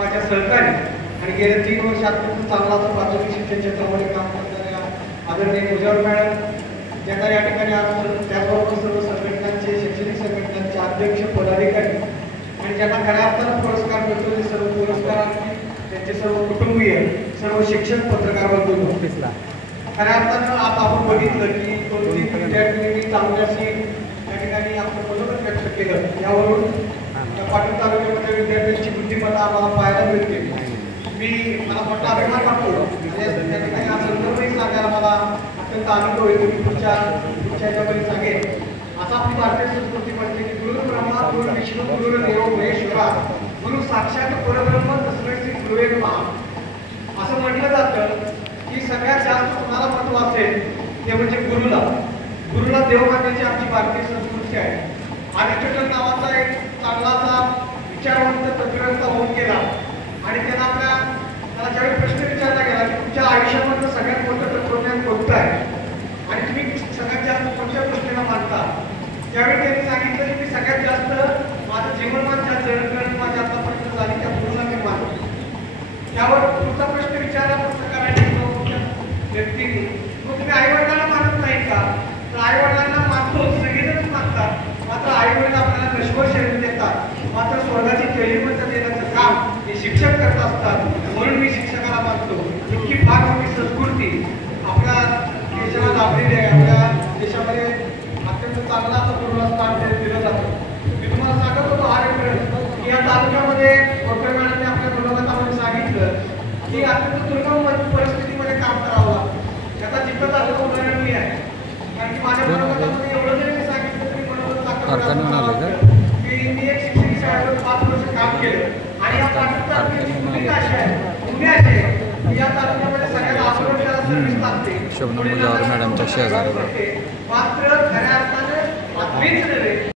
माझ्या सहकारी आणि गेल्या 3 वर्षात चांगला प्राथमिक शिक्षण क्षेत्रामध्ये काम करणाऱ्या आदरणीय मुजावर मॅडम ज्यांना या ठिकाणी आज त्याचबरोबर सर्व संघटनांचे शैक्षणिक संघटनांचे अध्यक्ष पदाधिकारी आणि ज्यांना खऱ्या अर्थानं पुरस्कार मिळतो ते सर्व पुरस्कारार्थी त्यांचे सर्व कुटुंबीय सर्व शिक्षक पत्रकार बंधू खऱ्या अर्थानं आता आपण बघितलं की 2-3 विद्यार्थ्यांनी चांगल्याशी या ठिकाणी आपलं मनोगत व्यक्त केलं यावरून पाटण तालुक्यामध्ये विद्यार्थ्यांची बुद्धिमत्ता आम्हाला पाहायला मिळते मला मोठा अभिमान वाटतो त्या ठिकाणी हा संदर्भही सांगायला मला अत्यंत आनंद होईल मी पुढच्या ह्याच्यामध्ये सांगेन असा आपली भारतीय संस्कृती म्हणते की गुरु ब्रह्मा गुरु विष्णू गुरु देव महेश्वरा गुरु साक्षात परब्रह्म तस्मै श्री गुरुवे नमः असं म्हटलं जातं की सगळ्यात जास्त कोणाला महत्व असेल ते म्हणजे गुरुला देव मानण्याची आमची भारतीय संस्कृती आहे अरिस्टॉटल नावाचा एक चांगलाचा विचारवंत तत्ववेत्ता होऊन गेला आणि त्याला ज्यावेळी प्रश्न विचारला गेला की तुमच्या आयुष्यामधलं सगळ्यात मोठं तत्वज्ञान कोणतं आहे आणि तुम्ही सगळ्यात जास्त कोणत्या गोष्टीला मानता त्यावेळी त्यांनी सांगितलं की मी सगळ्यात जास्त माझं जीवनमान ज्या जडणघडण माझ्या आतापर्यंत झाली त्या गुरुला मी मानतो त्यावर पुढचा प्रश्न विचारला पुस्तकाने व्यक्तीने मग तुम्ही आईवडिलांना मानत नाही का तर आईवडिलांना मानतो सगळेजणच मानतात मात्र आईवडील आपल्याला नश्वर शरीर देतात मात्र स्वर्गाची कैलिमत देण्याचं काम हे शिक्षक करत असतात म्हणून मी शिक्षकाला मानतो इतकी फार मोठी संस्कृती आपल्या देशाला लाभलेली आहे आपल्या देशामध्ये अत्यंत चांगला गुरुला स्थान दिलं जातं मी तुम्हाला सांगत होतो हा रेफरन्स की या तालुक्यामध्ये डॉक्टर मॅडमने आपल्या मनोगतामध्ये सांगितलं की अत्यंत दुर्गम परिस्थितीमध्ये काम करावं लागतं याचा जिथं झालेलं उदाहरण मी आहे कारण की माझ्या मनोगतामध्ये एवढं जरी मी सांगितलं तरी मनोगत मी एक शिक्षक शाळेवर 5 वर्ष काम केलं आणि या तालुक्यात भूमिका अशी आहे या तालुक्यामध्ये सगळ्यात आसपासच्या सर्व्हिस लागते शोभना मुजावर मॅडमच्या शेजारी मात्र खऱ्या अर्थाने